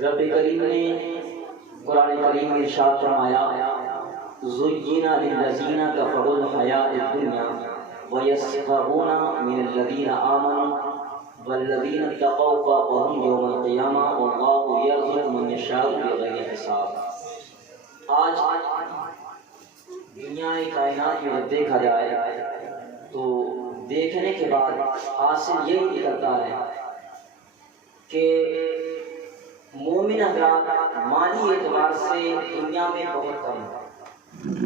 رب کریم نے قرآن کریم میں ارشاد فرمایا زُيِّنَ لِلَّذِينَ كَفَرُوا الْحَيَاةُ الدُّنْيَا وَيَسْخَرُونَ مِنَ الَّذِينَ آمَنُوا وَالَّذِينَ اتَّقَوْا فَوْقَهُمْ يَوْمَ الْقِيَامَةِ وَاللَّهُ يَرْزُقُ مَن يَشَاءُ بِغَيْرِ حِسَابٍ۔ آج دنیا کائنات میں جب دیکھا جائے تو دیکھنے کے بعد حاصل یہی نکلتا ہے کہ مومن حضرات مالی اعتبار سے دنیا میں بہت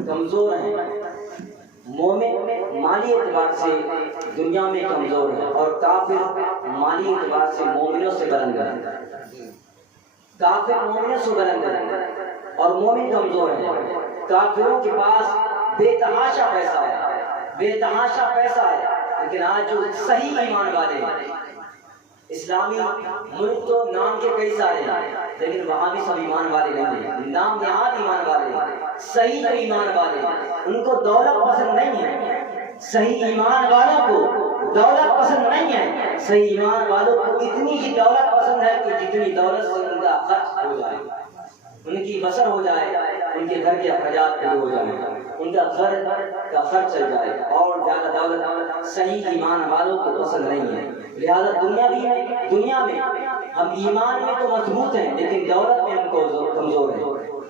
کمزور ہیں۔ مومن مالی اعتبار سے دنیا میں کمزور ہے اور کافر مالی اعتبار سے مومنوں سے بلند ہے۔ کافر مومنوں سے بلند ہے اور مومن کمزور ہے۔ کافروں کے پاس بے تحاشا پیسہ ہے، بے تحاشا پیسہ ہے، لیکن آج جو صحیح ایمان والے ہیں، اسلامی ملک تو نام کے کئی سارے ہیں لیکن وہاں بھی سب ایمان والے نہیں ہیں، نام نہاد ایمان والے ہیں، صحیح ایمان والے ہیں، ان کو دولت پسند نہیں ہے۔ صحیح ایمان والوں کو دولت پسند نہیں ہے، صحیح ایمان والوں کو اتنی ہی دولت پسند ہے کہ جتنی دولت سے ان کا خرچ ہو جائے، ان کی بسر ہو جائے، ان کے گھر کے اخراجات پورے ہو جائیں، ان کا گھر کا خرچ چل جائے، اور زیادہ دولت صحیح ایمان والوں کو پسند نہیں ہے۔ لہذا دنیا میں ہم ایمان میں تو مضبوط ہیں لیکن دولت میں ہم کمزور ہیں۔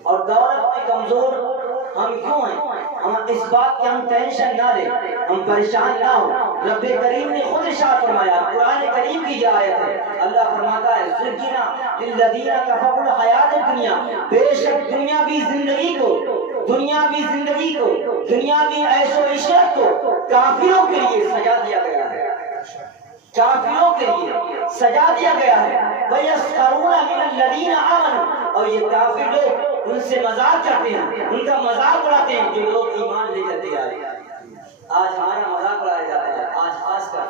اور دولت میں کمزور ہم کیوں ہیں؟ ہم اس بات کی ہم ٹینشن نہ لیں، ہم پریشان نہ ہو۔ رب کریم نے خود ارشاد فرمایا، قرآن کریم کی یہ آیت ہے، اللہ فرماتا ہے زُيِّنَ لِلَّذِينَ كَفَرُوا الْحَيَاةُ الدُّنْيَا، بے شک دنیاوی زندگی کو دنیاوی عیش و عشرت کو کافروں کے لیے سجا دیا گیا ہے، کافروں کے لیے سجا دیا گیا ہے۔ وَيَسْخَرُونَ مِنَ الَّذِينَ آمَنُوا، اور یہ کافر لوگ ان سے مذاق کرتے ہیں، ان کا مذاق اڑاتے ہیں جو لوگ ایمان لے کر کے آئے۔ آج ہمارا مذاق اڑایا جاتا ہے، آج خاص کر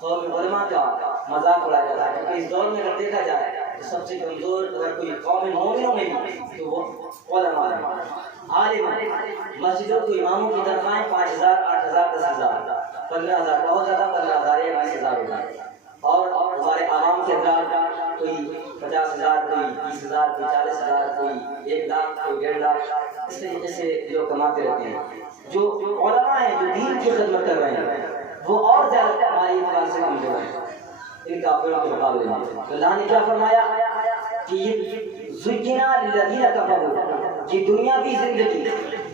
قوم علماء کا مذاق اڑایا جاتا ہے، کیونکہ اس دور میں اگر دیکھا جائے تو سب سے کمزور اگر کوئی قوم مومنوں میں بھی تو وہ علماء ہیں، عالم ہیں۔ مسجدوں کو اماموں کی تنخواہیں 5,000 8,000 10,000 15,000 بہت زیادہ 15,000 یا 20,000 ہو جائے، اور ہمارے عوام کے اندر کوئی 50,000 کوئی 30,000 کوئی 40,000 کوئی 1 لاکھ کوئی 1.5 لاکھ، اس طریقے سے لوگ کماتے رہتے ہیں۔ جو علماء ہیں جو دین کی خدمت کر رہے ہیں وہ اور زیادہ ہماری اعتبار سے کمزور ہیں ان کافروں کے مقابلے میں۔ اللہ نے کیا فرمایا کہ یہ زُيِّنَ لِلَّذِينَ كَفَرُوا، یہ دنیاوی زندگی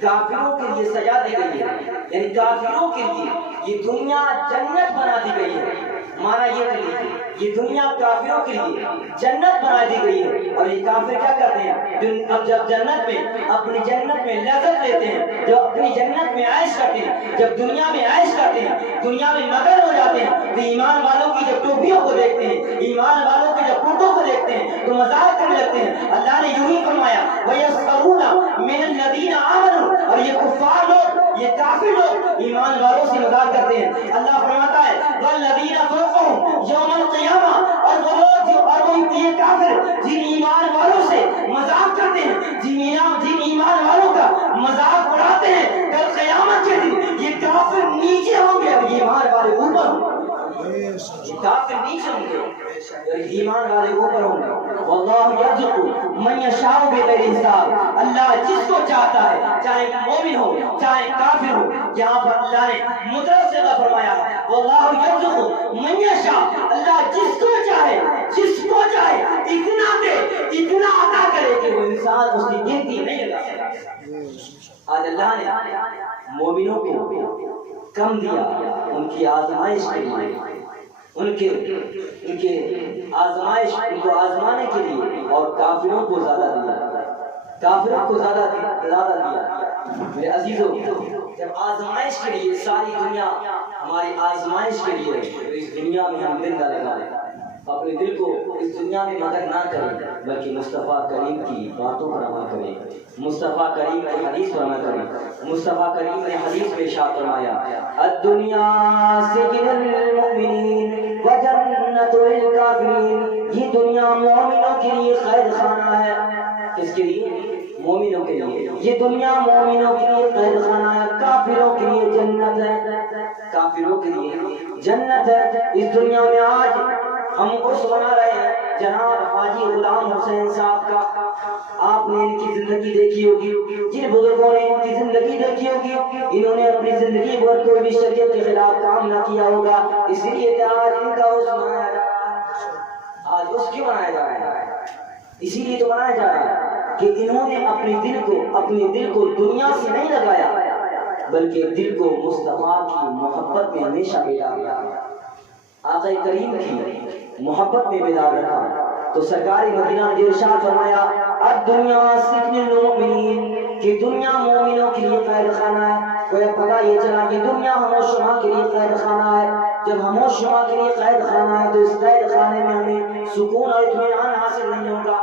کافروں کے لیے سجا دی گئی ہے، یعنی کافروں کے لیے یہ دنیا جنت بنا دی گئی ہے۔ مانا یہ کر لیجیے، یہ دنیا کافروں کے لیے جنت بنا دی گئی ہے، اور یہ کافر کیا کرتے ہیں؟ اب جب جنت میں اپنی جنت میں لذت لیتے ہیں، جو اپنی جنت میں عیش کرتے ہیں، جب دنیا میں عیش کرتے ہیں، دنیا میں مگن ہو جاتے ہیں، تو ایمان والوں کی جب ٹوپیوں کو دیکھتے ہیں، ایمان والوں کے جب کرتوں کو دیکھتے ہیں تو مذاق کرنے لگتے ہیں۔ اللہ نے یوں ہی فرمایا وَيَسْخَرُونَ مِنَ الَّذِينَ آمَنُوا، اور یہ کفار لوگ، یہ کافر لوگ ایمان والوں سے مذاق کرتے ہیں۔ اللہ فرماتا ہے وَالَّذِينَ فَوْقَهُمْ يَوْمَ الْقِيَامَةِ، اور وہ لوگ اور وہ یہ کافر جن ایمان والوں سے مذاق کرتے ہیں، جن ایمان والوں کا مذاق اڑاتے ہیں، کل قیامت کے دن یہ کافر نیچے ہوں گے اور ایمان والے اوپر ہوں گے۔ کافر نیچے ہوں گے اور ایمان والے اوپر ہوں گے۔ واللہ یرزق من یشاء بغیر حساب، اللہ جس کو چاہتا ہے، چاہے مومن ہو چاہے کافر ہو۔ یہاں پر اللہ نے مطلق سے فرمایا واللہ یرزق من یشاء، اللہ جس کو چاہے اتنا دے، اتنا عطا کرے کہ وہ انسان اس کی گنتی نہیں لگا سکتا۔ آج اللہ نے مومنوں کو کم دیا ان کی آزمائش کے لیے، ان کے آزمائش ان کو آزمانے کے لیے، اور کافروں کو زیادہ دیا، کافروں کو زیادہ دیا۔ میرے عزیزوں، جب آزمائش کے لیے ساری دنیا ہماری آزمائش کے لیے، تو اس دنیا میں ہم دل نہ لگائیں، اپنے دل کو اس دنیا میں مگن نہ کریں، بلکہ مصطفیٰ کریم کی باتوں پر عمل کریں، مصطفیٰ کریم کی حدیث پر عمل کریں۔ مصطفیٰ کریم نے حدیث میں ارشاد فرمایا الدنیا سجن المؤمنین وجنت للکافرین، یہ دنیا مومنوں کے لیے قید خانہ ہے۔ کس کے لیے؟ مومنوں کے لیے۔ یہ دنیا مومنوں کے لیے قید خانہ ہے، کافروں کے لیے جنت ہے، کافروں کے لیے جنت ہے۔ اس دنیا میں آج ہم خوش منا رہے ہیں، جناب حاجی غلام حسین صاحب کا، آپ نے ان کی زندگی دیکھی ہوگی، جن بزرگوں نے ان کی زندگی دیکھی ہوگی، انہوں نے اپنی زندگی پر کوئی بھی شریعت کے خلاف کام نہ کیا ہوگا، اس لیے کہ آج ان کا اس منایا جا رہا ہے۔ آج اس کیوں منایا جا رہا ہے؟ اسی لیے تو منایا جا رہا ہے کہ انہوں نے اپنے دل کو دنیا سے نہیں لگایا، بلکہ دل کو مصطفیٰ کی محبت میں ہمیشہ بیدار رکھا، آقا کریم کی محبت میں بیدار رکھا۔ تو سرکار مدینہ نے ارشاد فرمایا الدنیا سجن المؤمنین، کہ دنیا مومنوں کے لیے قید خانہ ہے۔ کوئی پتہ یہ چلا کہ دنیا ہم و شما کے لیے قید خانہ ہے۔ جب ہم و شما کے لیے قید خانہ ہے تو اس قید خانے میں ہمیں سکون اور اطمینان حاصل نہیں ہوگا۔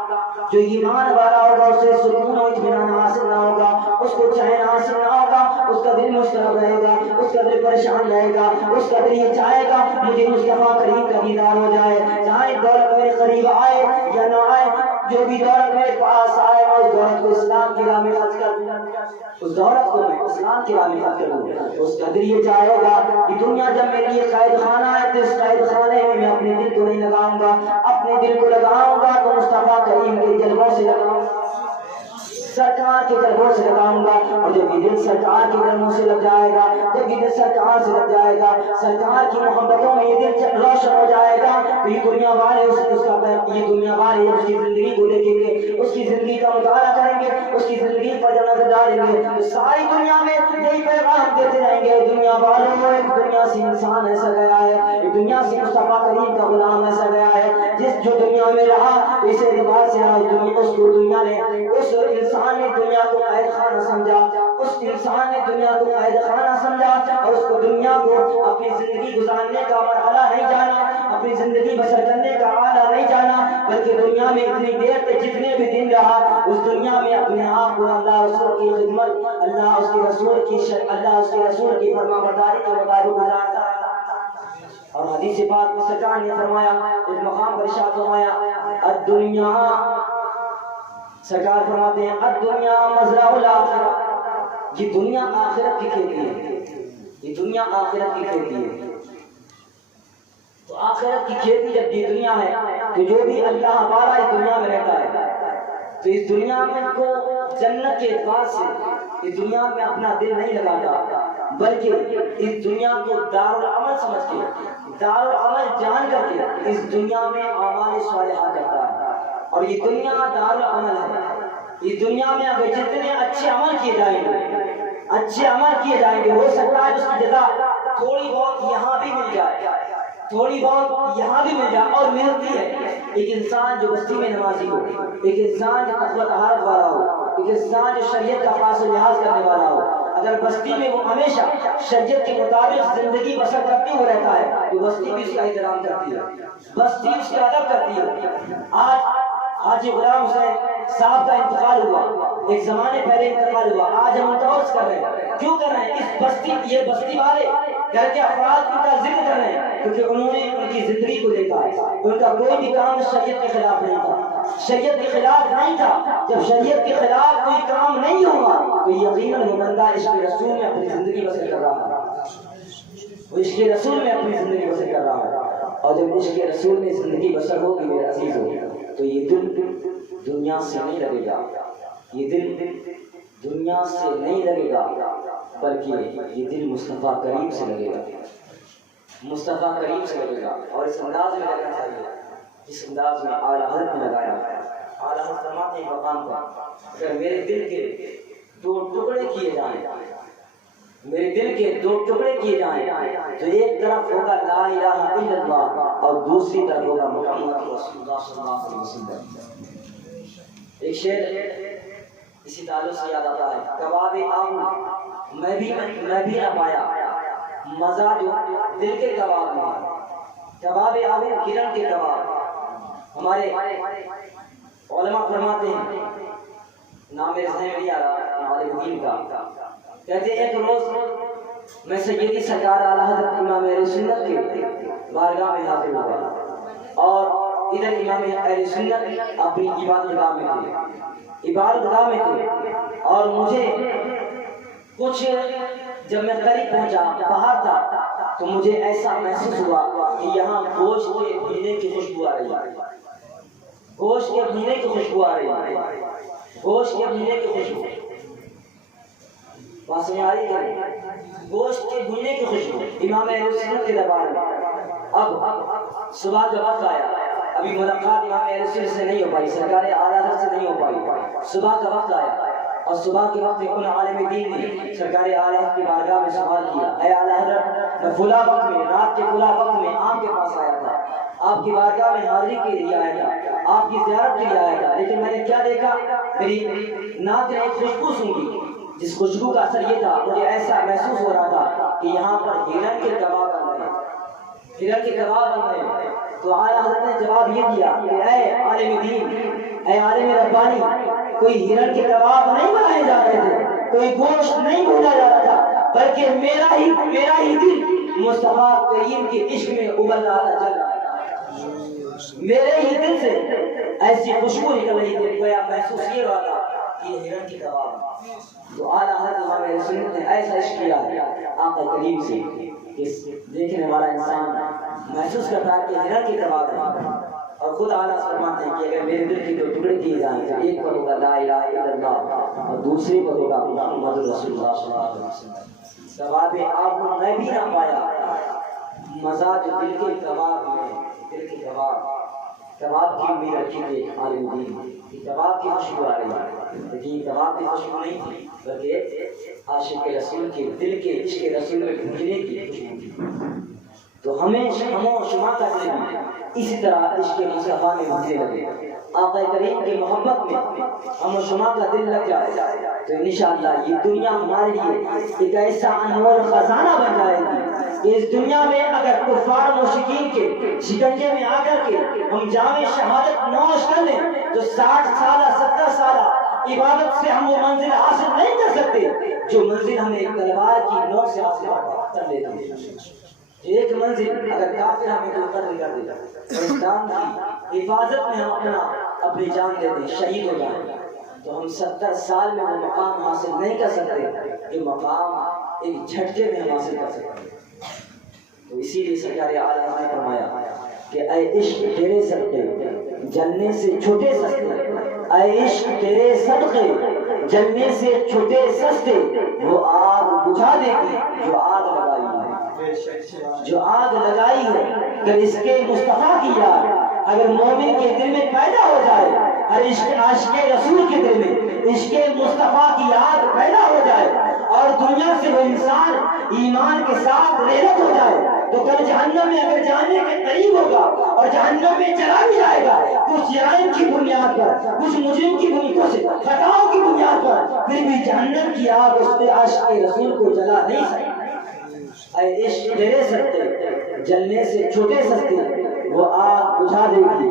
جو ایمان والا ہوگا اسے سکون اور اطمینان حاصل نہ ہوگا، اس کو چین حاصل نہ ہوگا، اس کا دل مضطرب رہے گا، اس کا دل پریشان رہے گا، اس کا دل یہ چاہے گا مجھے مصطفیٰ کریم کا دیدار ہو جائے، چاہے دولت میرے قریب آئے یا نہ آئے، جو بھی دولت میرے پاس آئے میں اس دولت کو اسلام کی راہ میں خرچ کر دوں، اس دولت کو میں اسلام کی راہ میں خرچ کر دوں۔ اس کا دل یہ چاہے گا کہ دنیا جب میرے لیے قید خانہ ہے تو اس قید خانے میں میں اپنے دل کو نہیں لگاؤں گا، اپنے دل کو لگاؤں گا تو مصطفیٰ کریم کے جلووں سے لگاؤں گا، سرکار کے جلووں سے لگاؤں گا۔ اور جب یہ دل سرکار کے جلووں سے لگ جائے گا، جب یہ دل سرکار سے لگ جائے گا، سرکار کی محبتوں میں یہ دل روشن ہو جائے گا، تو یہ دنیا والے اس کی زندگی کو دیکھیں گے، اس کی زندگی کا مطالعہ کریں گے، اس کی زندگی پر جب نظر ڈالیں گے تو ساری دنیا میں یہی پیغام دیتے رہیں گے دنیا والوں، ایک دنیا سے انسان ایسا گیا ہے، ایک دنیا سے مصطفیٰ کریم کا غلام ایسا گیا ہے جس جو دنیا میں رہا اسے لباس سے آج دنیا اس کو دنیا نے اس انسان نے دنیا کو قید خانہ سمجھا، اس انسان نے دنیا کو قید خانہ سمجھا اور اس کو دنیا کو اپنی زندگی گزارنے کا مرحلہ نہیں جانا، اپنی زندگی بسر کرنے کا آلہ نہیں جانا، بلکہ دنیا میں اتنی دیر تک جتنے بھی دن رہا اس دنیا میں اپنے آپ کو اللہ رسول کی خدمت، اللہ اس کے رسول کی فرما برداری کے مطابق گزارتا ہے۔ اور حدیث پاک میں سرکار نے فرمایا، اس مقام پر ارشاد فرمایا الدنیا، سرکار فرماتے ہیں الدنیا مزرعہ الآخرہ، یہ دنیا آخرت کی کھیتی ہے، یہ دنیا آخرت کی کھیتی ہے۔ تو آخرت کی کھیتی جب یہ دنیا ہے تو جو بھی اللہ والا اس دنیا میں رہتا ہے تو اس دنیا میں کو جنت کے اعتبار سے اس دنیا میں اپنا دل نہیں لگاتا، بلکہ اس دنیا کو دار العمل سمجھ کے، دار العمل جان کر کے اس دنیا میں اعمال صالحہ کرتا ہے۔ اور یہ دنیا دار العمل ہے، اس دنیا میں اگر جتنے اچھے عمل کیے جائیں گے ہو سکتا ہے اس کی جزا تھوڑی بہت یہاں بھی مل جائے، تھوڑی بہت یہاں بھی مل جائے، اور ملتی ہے۔ ایک انسان جو بستی میں نمازی ہو، ایک انسان جو تقویٰ طہارت والا ہو، ایک انسان جو شریعت کا پاس و لحاظ کرنے والا ہو، اگر بستی میں وہ ہمیشہ شریعت کے مطابق زندگی بسر کرتے ہوئے رہتا ہے تو بستی بھی اس کا احترام کرتی ہے، بستی اس کا ادب کرتی ہے۔ آج حاجی غلام حسین صاحب کا انتقال ہوا، ایک زمانے پہلے انتقال ہوا، آج ہم ان کا عرض کر رہے ہیں، کیوں کر رہے ہیں؟ اس بستی، یہ بستی والے گھر کے افراد ان کا ذکر کر رہے ہیں کیونکہ انہوں نے ان کی زندگی کو دیکھا ہے، ان کا کوئی بھی کام شریعت کے خلاف نہیں تھا، شریعت کے خلاف نہیں تھا۔ جب شریعت کے خلاف کوئی کام نہیں ہوگا تو یقیناً وہ بندہ عشق رسول میں اپنی زندگی بسر کر رہا ہے، وہ عشق رسول میں اپنی زندگی بسر کر رہا ہے۔ اور جب عشق رسول میں زندگی بسر ہوگی میرے عزیز ہو تو یہ دل دنیا سے نہیں لگے گا، یہ دل دنیا سے نہیں لگے گا، بلکہ یہ دل مصطفیٰ کریم سے لگے گا، مصطفیٰ کریم سے لگے گا۔ اور اس انداز میں لگنا چاہیے، اس انداز میں اعلیٰ حضرت نے لگایا۔ اعلیٰ حضرت فرماتے ہیں مقام پر اگر میرے دل کے دو ٹکڑے کیے جائیں، میرے دل کے دو ٹکڑے کیے جائیں تو ایک طرف ہوگا لا الہ الا اللہ اور دوسری طرف ہوگا محمد رسول اللہ صلی اللہ علیہ وسلم۔ ایک شعر اسی تعلق سے یاد آتا ہے، کباب آؤں میں بھی نہ پایا مزہ جو دل کے کباب میں، کباب آؤں کرن کے کباب۔ ہمارے علماء فرماتے ہیں، نام میرے ذہن میں نہیں آ رہا، ہمارے مدین کا کہتے ہیں ایک روز میں سیدی سرکار اعلیٰ حضرت امام اہل سنت کے بارگاہ میں حاضر ہوا اور ادھر امام اہل سنت اپنی عبادت گاہ میں تھے اور مجھے کچھ جب میں قریب پہنچا باہر تھا تو مجھے ایسا محسوس ہوا کہ یہاں گوشت کے بھینے کی خوشبو آ رہی ہے، گوشت کے بھونے کی خوشبو آ رہی ہے، گوشت کے بھونے کی خوشبو، بات سمجھ آ رہی ہے؟ گوشت کے بھونے کی خوشبو امام اہل سنت کے دربار میں۔ اب صبح کا وقت آیا، ابھی ملاقات امام اہل سنت سے نہیں ہو پائی، سرکار اعلیٰ حضرت سے نہیں ہو پائی، صبح کا وقت آیا اور صبح کے وقت ان عالم دین نے سرکار اعلیٰ حضرت کی بارگاہ میں سوال کیا، اے اعلیٰ حضرت میں فلاں وقت میں، رات کے فلاں وقت میں آپ کے پاس آیا تھا، آپ کی بارگاہ میں حاضری کے لیے آیا تھا، آپ کی زیارت کے لیے آیا تھا، لیکن میں نے کیا دیکھا، میری ناک نے ایک خوشبو سونگھی، جس خوشبو کا اثر یہ تھا مجھے ایسا محسوس ہو رہا تھا کہ یہاں پر ہرن کے کباب بن رہے ہیں، ہرن کے کباب بن رہے ہیں۔ تو اعلیٰ حضرت نے جواب یہ دیا کہ اے عالم دین، اے عالم ربانی، کوئی ہرن کے کباب نہیں بنائے جا رہے تھے، کوئی گوشت نہیں بھونا جا رہا تھا، بلکہ میرا ہی دل مصطفیٰ کریم کے عشق میں ابل رہا تھا، چل رہا تھا، میرے ہی دل سے ایسی خوشبو نکل رہی تھی، گویا محسوس یہ رہا تھا کہ یہ ہرن کی کباب۔ تو اعلیٰ حضرت امام اہل سنت نے ایسا عشق کیا آقا کریم سے کہ دیکھنے والا انسان محسوس کرتا ہے کہ ہرن کی کباب ہے، اور خود اعلیٰ فرماتے ہیں کہ اگر میرے دل کے دو ٹکڑے کیے جائیں تو ایک پر ہوگا لا الہ الا اللہ اور دوسرے پر ہوگا محمد رسول اللہ صلی اللہ علیہ وسلم۔ کباب آپ کو میں بھی نہ پایا، مزہ جو دل کے کباب میں، دل کے کباب کی امید رکھی تھی عالم دین کہ کباب کی خوشبو آ رہی ہے، لیکن کباب کی خوشبو نہیں تھی بلکہ عاشق رسول کے دل کے عشق رسول میں بھیجنے کی خوشبو تھی۔ تو ہمیں شما کا دل اسی طرح عشق مصطفیٰ میں بھیجنے لگے، آقا کریم کی محبت میں ہم و شما کا دل لگ جائے تو انشاءاللہ یہ دنیا ہمارے لیے ایک ایسا انمول خزانہ بن جائے گی کہ اس دنیا میں اگر کفار مشرکین کے شکنجے میں آ کر کے ہم جام شہادت نوش کر لیں تو 60 سالہ 70 سالہ عبادت سے ہم وہ منزل حاصل نہیں کر سکتے جو منزل ہمیں تلوار کی نوک سے حاصل کر لیتے ہیں۔ ایک منزل اگر کافر ہمیں تو قتل کر دے اور اسلام کی حفاظت میں ہم اپنی جان دے دیں، شہید ہو جائیں، تو ہم 70 سال میں وہ مقام حاصل نہیں کر سکتے جو مقام ایک جھٹکے میں ہم حاصل کر سکتے ہیں۔ تو اسی لیے سرکار اعلیٰ نے فرمایا کہ اے عشق تیرے صدقے جلنے سے چھوٹے سستے، اے عشق تیرے صدقے جلنے سے چھوٹے سستے، وہ آگ بجھا دے گی جو آگ لگائی ہے، جو آگ لگائی ہے کہ اس کے مصطفیٰ کی یاد اگر مومن کے دل میں پیدا ہو جائے، ہر عاشق رسول کے دل میں عشق مصطفیٰ کی یاد پیدا ہو جائے اور دنیا سے وہ انسان ایمان کے ساتھ ریلت ہو جائے تو کل جہنم میں اگر جانے کے قریب ہوگا اور جہنم میں چلا بھی جائے گا کچھ جرائم کی بنیاد پر، کچھ مجرم کی بنیاد پر، خطاؤں کی بنیاد پر، پھر بھی جہنم کی آگ اس پہ عاشق رسول کو جلا نہیں سکتی۔ اے عشق تیرے سستے جلنے سے چھوٹے سستے، وہ آگ بجھا دے گی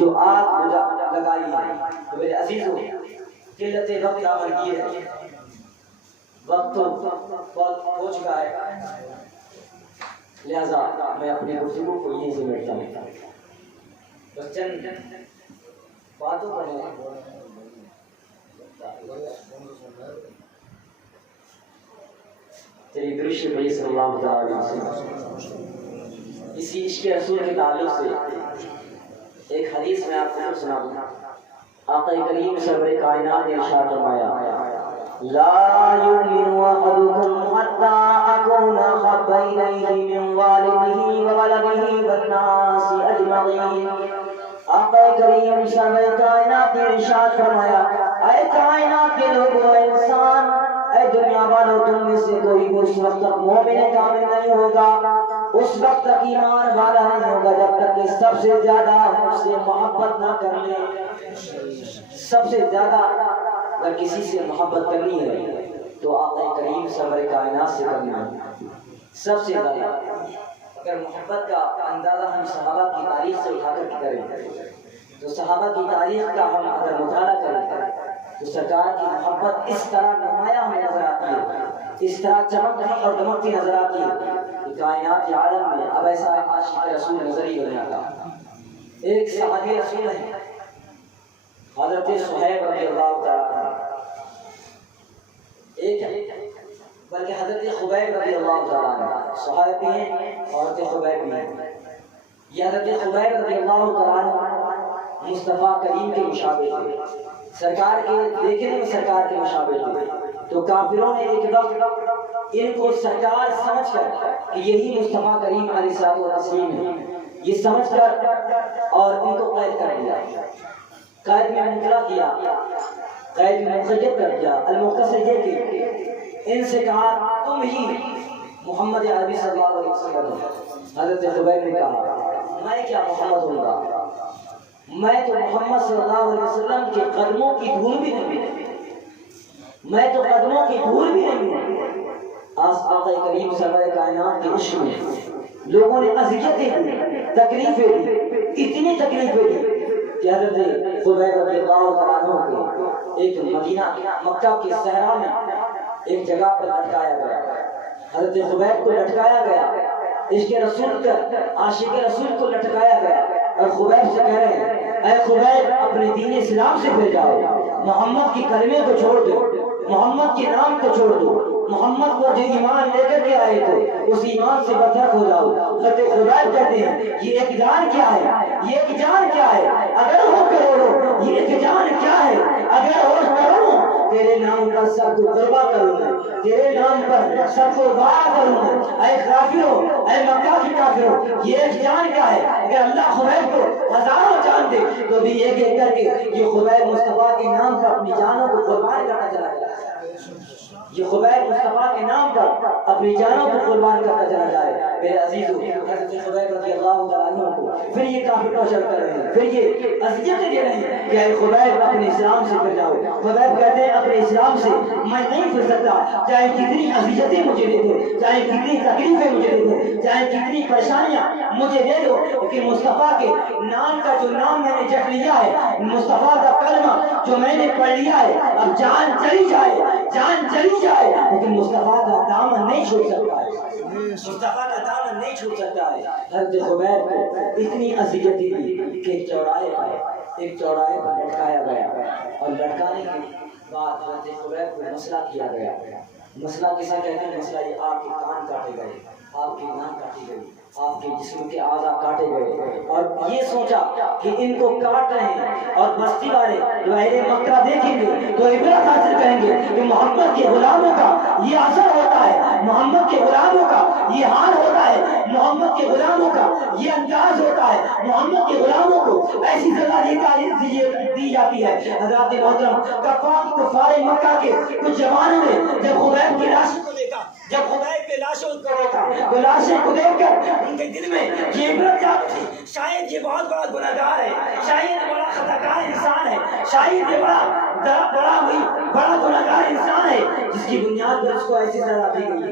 جو آگ لگائی ہے۔ تو میرے عزیزوں، قلت وقت آمد کی ہے، وقت تو بہت ہو چکا ہے، لہذا میں اپنے گفتگو کو یہیں سے بیٹھتا ہوں، بس چند باتوں پر چلیے درود شریف صلی اللہ علیہ وسلم۔ اسی عشق رسول کے تعلق سے ایک حدیث میں آپ کو سنا دوں، آقا کریم سرور کائنات نے ارشاد فرمایا لا يؤمن أحدكم حتى أكون أحب إليه من والده وولده والناس أجمعين۔ آقا کریم سرور کائنات نے ارشاد فرمایا اے کائنات کے لوگوں، انسان، اے دنیا والوں، تم میں سے کوئی اس وقت تک مومن کامل نہیں ہوگا، اس وقت تک ایمان والا نہیں ہوگا جب تک کہ سب سے زیادہ مجھ سے محبت نہ کر لے۔ سب سے زیادہ اگر کسی سے محبت کرنی ہے تو آقا کریم سرور کائنات سے کرنی ہے۔ سب سے زیادہ اگر محبت کا اندازہ ہم صحابہ کی تاریخ سے اٹھا کر کریں تو صحابہ کی تاریخ کا ہم اگر مطالعہ کریں تو سرکار کی محبت اس طرح نمایاں ہمیں نظر آتی ہے، اس طرح چمکتی اور دمکتی نظر آتی ہے کہ کائنات عالم میں اب ایسا عاشق رسول نظر ہی نہیں آتا۔ ایک صحابی رسول ہے حضرت صہیب رضی اللہ تعالیٰ، ایک بلکہ حضرت خبیب رضی اللہ تعالیٰ، صحابی بھی ہیں حضرت خبیب بھی ہیں۔ یہ حضرت خبیب رضی اللہ تعالیٰ مصطفیٰ کریم کے مشابہ تھے، سرکار کے دیکھنے میں سرکار کے مشابہ تھے، تو کافروں نے ایک وقت ان کو سرکار سمجھ کر کہ یہی مصطفیٰ کریم علیہ الصلوۃ والتسلیم ہے، یہ سمجھ کر اور ان کو قید کر دیا، قید میں مطلع کیا، قید میں مقید کر دیا۔ المختصر یہ کہ ان سے کہا تم ہی محمد عربی صلی اللہ علیہ وسلم۔ حضرت خبیب نے کہا میں کیا محمد ہوں گا، میں تو محمد صلی اللہ علیہ وسلم کے قدموں کی دھول بھی نہیں ہوں، میں تو قدموں کی دھول بھی نہیں ہوں۔ آقا کریم سرور کائنات کے عشق میں لوگوں نے اذیتیں دی، تکلیفیں دی، اتنی تکلیفیں دی کہ حضرت خبیب رضی اللہ عنہ کو ایک مدینہ مکہ کے صحرا میں ایک جگہ پر لٹکایا گیا، حضرت خبیب کو لٹکایا گیا، عشق رسول کا عاشق رسول کو لٹکایا گیا، اور خبیب سے کہہ رہے ہیں اے خبیب اپنے دین اسلام سے پھر جاؤ، محمد کی کلمے کو چھوڑ دو، محمد کے نام کو چھوڑ دو، محمد کو جو ایمان لے کر کے آئے تھے اس ایمان سے برطرف ہو جاؤ۔ حضرت خبیب کہتے ہیں یہ ایک جان کیا ہے، یہ ایک جان کیا ہے، اگر ہو کروڑوں یہ ایک جان کیا ہے، اگر ہو کروڑوں تیرے نام پر سب کو قربا کروں گا، تیرے نام پر سب کو وعدہ کروں گا۔ اے کافروں، اے مکہ کے کافروں، یہ ایک جان کیا ہے، اگر اللہ خبیب کو ہزاروں جان دے تو بھی ایک ایک کر کے یہ خبیب مصطفیٰ کے نام پر اپنی جانوں کو قربان کرنا چلا جائے، یہ خبیب مصطفیٰ کے نام پر اپنی جانوں کو قربان کرتا چلا جائے۔ میرے عزیزو، حضرت خبیب رضی اللہ تعالیٰ عنہ کو پھر یہ کافر ٹارچر کر رہے ہیں، پھر یہ اذیتیں دے رہے ہیں کہ اے خبیب اپنے اسلام سے پھر جاؤ۔ خبیب کہتے ہیں اپنے اسلام سے میں نہیں پھر سکتا، چاہے کتنی اذیتیں مجھے دے دو، چاہے کتنی تکلیفیں مجھے دے دو، چاہے کتنی پریشانیاں مجھے دے دو، لیکن مصطفیٰ کے نام کا جو نام میں نے جپ لیا ہے، مصطفیٰ کا کلمہ جو میں نے پڑھ لیا ہے، اب جان چلی جائے، جان چلی جائے، لیکن مصطفیٰ کا دامن نہیں چھوڑ سکتا ہے، مصطفیٰ کا دامن نہیں چھوڑ سکتا ہے۔ حضرت خبیب کو اتنی اذیتیں دی کہ ایک چوراہے پر لٹکایا گیا، اور لٹکانے کے بعد حضرت خبیب کو مسئلہ کیا گیا۔ مسئلہ کسے کہتے ہیں؟ مسئلہ یہ آپ کے کان کاٹے گئے، آپ کی ناک کاٹی گئی، آپ کے جسم کے اعضاء کاٹے گئے، اور یہ سوچا کہ ان کو کاٹ رہے ہیں اور بستی والے جو اہل مکہ دیکھیں گے تو عبرت حاصل کریں گے کہ محمد کے غلاموں کا یہ اثر ہوتا ہے، محمد کے غلاموں کا یہ حال ہوتا ہے، محمد کے غلاموں کا یہ انداز ہوتا ہے، محمد کے غلاموں کو ایسی سزا دی جاتی ہے۔ حضرات محترم، کفار مکہ کے کچھ جوانوں نے جب خبیب کی لاش کو دیکھا، جب خبیب کی لاشوں کو دیکھا تو لاشیں کو دیکھ کر ان کے دل میں یہ عبرت جاگ تھی، شاید یہ بہت بڑا گنہگار ہے، شاید یہ بڑا خطاکار انسان ہے، شاید یہ بڑا گنہگار انسان ہے جس کی بنیاد پر اس کو ایسی سزا دی گئی ہے،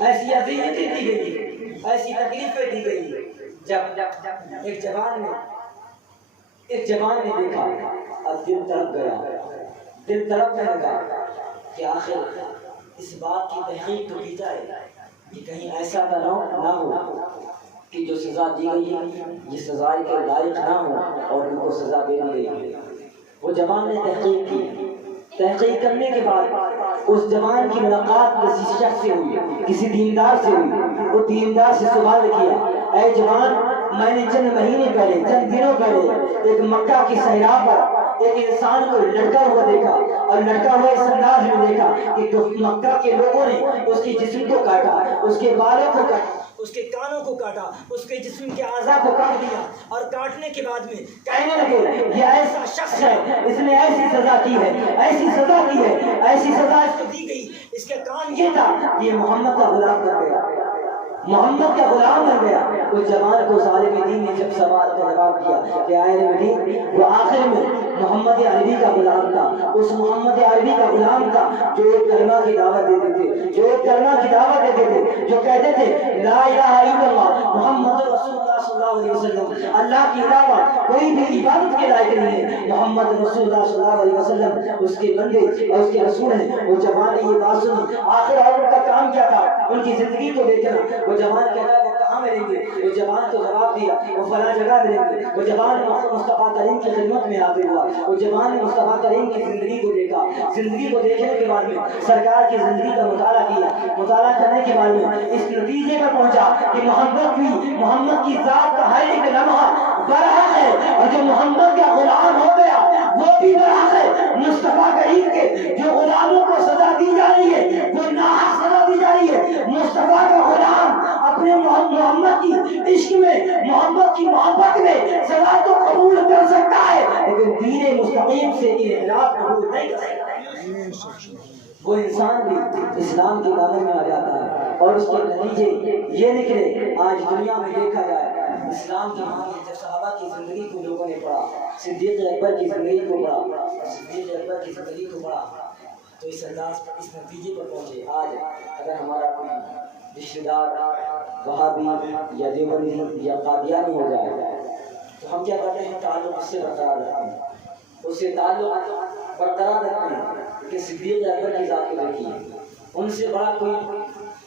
ایسی اذیتیں دی گئی ہے، ایسی تکلیفیں دی گئی ہے۔ جب ایک جوان نے دیکھا، اب دل تڑپ گیا، دل تڑپنے لگا کہ آخر اس بات کی تحقیق تو کی جائے کہ کہیں ایسا نہ ہو کہ جو سزا دی گئی ہے یہ سزا کے لائق نہ ہو اور ان کو سزا دے دی گئی۔ وہ جوان نے تحقیق کی، تحقیق کرنے کے بعد اس جوان کی ملاقات کسی شخص سے ہوئی، کسی دیندار سے ہوئی۔ وہ دیندار سے سوال کیا، اے جوان، میں نے چند مہینے پہلے، چند دنوں پہلے ایک مکہ کی صحرا پر ایک انسان کو لٹکا ہوا دیکھا، اور لٹکا ہوا اس انداز میں دیکھا کہ مکہ کے لوگوں نے اس کے جسم کو کاٹا، اس کے بالوں کو کاٹا، اس کے کانوں کو کاٹا، اس کے جسم کے اعضاء کو کاٹ دیا، اور کاٹنے کے بعد میں کہنے لگے یہ ایسا شخص ہے، اس نے ایسی سزا کی ہے، ایسی سزا کی ہے، ایسی سزا اس کو دی گئی، اس کا کام یہ تھا یہ محمد کا غلام بن گیا، محمد کا غلام بن گیا۔ اس جوان کو ظالم دین نے جب سوال کا جواب دیا کہ آئے مدین، وہ آخر میں محمد عربی کا غلام تھا، اس محمد عربی کا غلام تھا جو ایک کلمہ کی دعوت دیتے تھے، جو ایک کلمہ کی دعوت دیتے تھے، جو کہتے تھے لا الہ الا اللہ محمد رسول اللہ صلی اللہ علیہ وسلم، اللہ کے علاوہ کوئی بھی عبادت کے لائق نہیں ہے، محمد رسول اللہ صلی اللہ علیہ وسلم اس کے بندے اور اس کے رسول ہیں۔ وہ جوان نے یہ بات سنی، آخر اور ان کا کام کیا تھا؟ ان کی زندگی کو دیکھنا۔ وہ جوان کہتا ہے وہ کہاں ملیں گے؟ وہ جوان کو جواب دیا وہ فلاں جگہ ملیں گے۔ وہ جوان مصطفیٰ کریم کی خدمت میں حاضر ہوا، وہ جوان نے مصطفیٰ کریم کی زندگی کو دیکھا، زندگی کو دیکھنے کے بعد میں سرکار کی زندگی کا مطالعہ کیا، مطالعہ کرنے کے بعد میں اس نتیجے پر پہنچا کہ محمد کی ذات کا ہر ایک لمحہ برحق ہے، اور جو محمد کا غلام ہو گیا وہ بھی برحق ہے۔ مصطفیٰ کریم کے جو غلاموں کو سزا دی جا رہی ہے وہ ناحق سزا دی جا رہی ہے۔ مصطفیٰ کا غلام اپنے محمد کی عشق میں، محمد کی محبت میں سزا تو قبول کر سکتا ہے، لیکن دین مستقیم سے انحراف قبول نہیں کر سکتا۔ وہ انسان بھی اسلام کے دامن میں آ جاتا ہے اور اس کے نتیجے یہ نکلے۔ آج دنیا میں دیکھا جائے اسلام کے نام میں جب صحابہ کی زندگی کو لوگوں نے پڑھا، صدیق اکبر کی زندگی کو پڑھا، صدیق اکبر کی زندگی کو پڑھا، تو اس انداز پر اس نتیجے پر پہنچے۔ آج اگر ہمارا کوئی رشتہ دار وہابی یا دیوبندی یا قادیانی ہو جائے تو ہم کیا کرتے ہیں؟ تعلق اس سے برقرار رکھتے ہیں، اس سے تعلق برقرار رکھتے ہیں کہ صدیق اکبر کی ذات کو دیکھیے، ان سے بڑا کوئی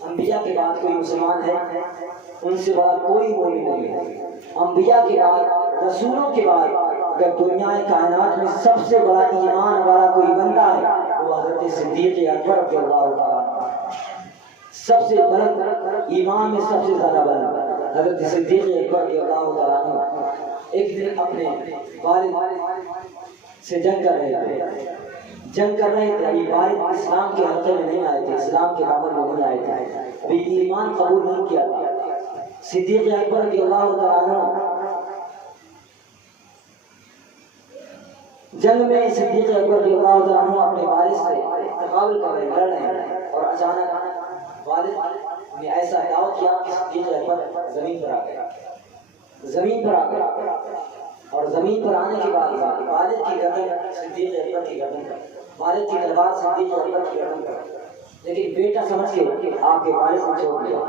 انبیاء کے بعد کوئی مسلمان ہے؟ ان سے بڑا کوئی مومن نہیں ہے۔ انبیاء کے بعد، رسولوں کے بعد اگر دنیا کائنات میں سب سے بڑا ایمان والا کوئی بندہ ہے وہ حضرت صدیق اکبر رضی اللہ تعالیٰ عنہ۔ سب سے بلند ایمان میں سب سے زیادہ بلند حضرت صدیق اکبر رضی اللہ تعالیٰ عنہ ایک دن اپنے والد سے جنگ کر رہے تھے۔ یہ والد اسلام کے حلقے میں نہیں آئے تھے، اسلام کے دامن میں نہیں آئے تھے، ابھی ایمان قبول نہیں کیا تھا۔ صدیق اکبر رضی اللہ تعالیٰ عنہ جنگ میں صدیق اکبر رضی اللہ تعالیٰ عنہ اپنے والد سے تقابل کر رہے ہیں، لڑ رہے ہیں، اور اچانک والد نے ایسا دعویٰ کیا کہ صدیق اکبر زمین پر آ گیا، زمین پر آ گیا، اور زمین پر آنے کے بعد والد کی گردن صدیق اکبر کی گردن پر، والد کی تلوار صدیق اکبر کی گردن پر، لیکن بیٹا سمجھ کے آپ کے والد کو چھوڑ دیا،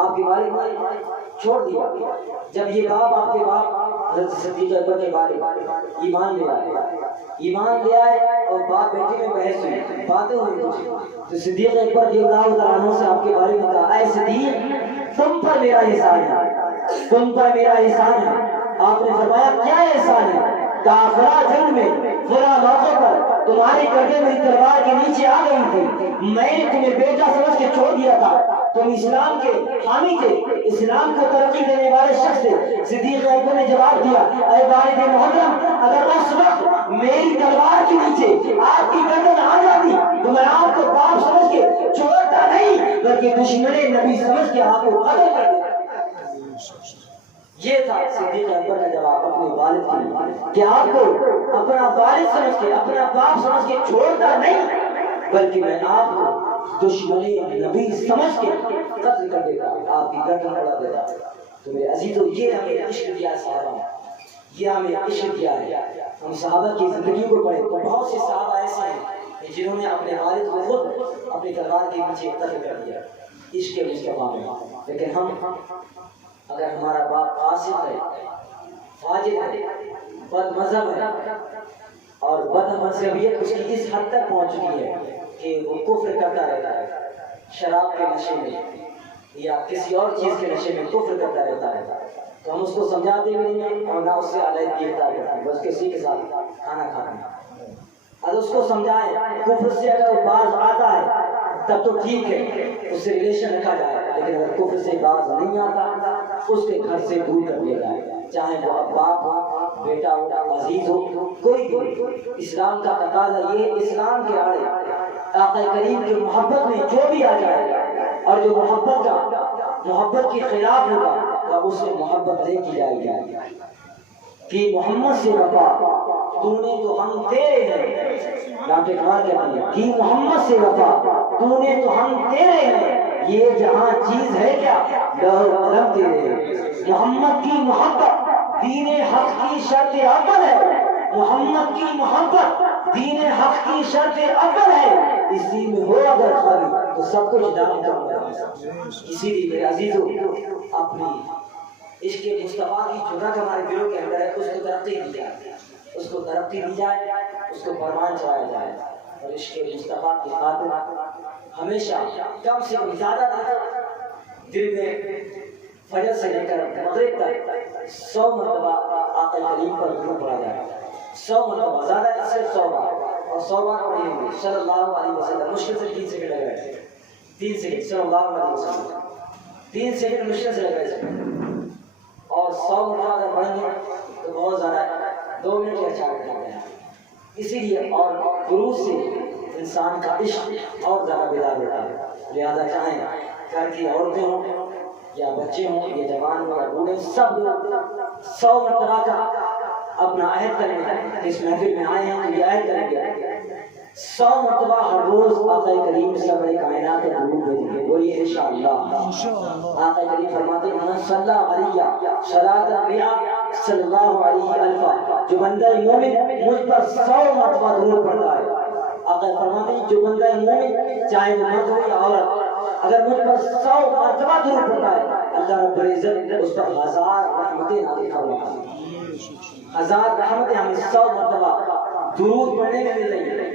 آپ کے والد نے چھوڑ دیا۔ جب یہ باپ، آپ کے باپ حضرت صدیق اکبر کے والد ایمان لے آئے اور باپ بیٹے میں بحث ہوئی، باتیں ہوئی کچھ، تو صدیق اکبر رضی اللہ تعالیٰ عنہ سے آپ کے والد نے کہا، اے صدیق تم پر میرا احسان ہے، تم پر میرا احسان ہے۔ آپ نے فرمایا کیا احسان ہے؟ کہا فلاں جنگ میں فلاں موقع پر تمہاری گردن میری تلوار کے نیچے آ گئی تھی، میں نے تمہیں بیٹا سمجھ کے چھوڑ دیا تھا، تم اسلام کے حامی تھے، اسلام کو ترقی دینے والے شخص تھے۔ صدیق اکبر نے جواب دیا، اے والد محترم اگر اس وقت میری تلوار کے نیچے آپ کی گردن آ جاتی تو میں آپ کو باپ سمجھ کے چھوڑتا نہیں بلکہ دشمن نبی سمجھ کے آپ کو قتل کر دیتا۔ یہ تھا صدیق اکبر کا جواب اپنے والد کے لیے کہ آپ کو اپنا والد سمجھ کے، اپنا باپ سمجھ کے چھوڑتا نہیں بلکہ میں آپ کو دشمن نبی سمجھ کے قتل کر دیتا، آپ کی گردن اڑا دیتا۔ تو میرے عزیزو یہ ہمیں عشق دیا صحابہ، یہ ہمیں عشق دیا ہے۔ ہم صحابہ کی زندگی کو پڑھیں تو بہت سے صحابہ ایسے ہیں جنہوں نے اپنے والد کو خود اپنی تلوار کے نیچے قتل کر دیا عشق مصطفیٰ میں۔ لیکن ہم اگر ہمارا باپ فاسق ہے، فاجر ہے، بد مذہب ہے اور بد مذہبیت اس کی اس حد تک پہنچ چکی ہے کہ وہ کفر کرتا رہتا ہے، شراب کے نشے میں یا کسی اور چیز کے نشے میں کفر کرتا رہتا ہے، تو ہم اس کو سمجھاتے بھی نہیں ہیں اور نہ اس سے علیحدگی اختیار کرتے ہیں، بس کسی کے ساتھ کھانا کھاتے ہیں۔ اگر اس کو سمجھائیں کفر سے اگر وہ باز آتا ہے تب تو ٹھیک ہے، اس سے ریلیشن رکھا جائے، لیکن اگر کفر سے باز نہیں آتا اس کے گھر سے دور کر دیا جائے، چاہے وہ باپ ہو، بیٹا ہو، عزیز ہو، کوئی بھی۔ اسلام کا تقاضا یہ، اسلام کے آڑے آقا کریم کی محبت میں جو بھی آ جائے اور جو محبت کے خلاف ہوگا وہ اس سے محبت نہیں کی جائے گی کہ محمد سے وفا تو نے تو ہم تیرے ہیں، ڈاکٹر اقبال کہتے ہیں کہ محمد سے وفا تو نے تو ہم تیرے ہیں، یہ جہاں چیز ہے کیا لوح قلم تیرے ہیں۔ محمد کی محبت دین حق کی شرط اول ہے، محمد کی محبت دین حق کی شرط اول ہے، اسی میں ہو اگر خالی تو سب کچھ دام کم ہے۔ اسی لیے میرے عزیزو اپنی عشق مصطفیٰ کی جو رگ ہمارے دلوں کے اندر ہے اس کو ترقی دی جائے، اس کو ترقی دی جائے، اس کو فرمان چلایا جائے، اور عشق مصطفیٰ کی خاطر ہمیشہ کم سے کم زیادہ دل میں فجر سے لے کر مغرب تک 100 مرتبہ آقا کریم پر درود پڑھا جائے، 100 مرتبہ، زیادہ صرف 100 بار، اور 100 بار پڑھیں گے صلی اللہ علیہ وسلم، مشکل سے 3 سیکنڈ لگ رہے ہیں، 3 سیکنڈ صلی اللہ علیہ وسلم، 3 سیکنڈ مشکل سے لگ رہے ہیں، اور 100 مرتبہ اگر پڑھیں گے تو بہت زیادہ 2 منٹ یا 4 منٹ لگے گا. اسی لیے اور درود سے انسان کا عشق اور زیادہ بیدار ہوتا ہے. لہٰذا چاہیں گھر کی عورتیں ہوں یا بچے ہوں یا جوان ہوں یا بوڑھے، سب 100 مرتبہ کا اپنا عہد کریں. اس محفل میں آئے ہیں تو یہ عہد کریں گے 100 مرتبہ ہر روز آقا کریم سرور کائنات درود بھیجیں گے. بولیے انشاءاللہ. آقا کریم فرماتے ہیں من صلی علیہ صلاۃ صلی اللہ علیہ الفا، جو بندہ مومن مجھ پر 100 مرتبہ درود پڑھتا ہے. آقا فرماتے ہیں جو بندہ مومن چاہے وہ مرد ہو یا عورت، اگر مجھ پر 100 مرتبہ درود پڑھتا ہے اللہ رب العزت اس پر 1000 رحمتیں نازل فرماتا ہے. 1000 رحمتیں ہمیں 100 مرتبہ درود پڑھنے میں مل رہی ہیں.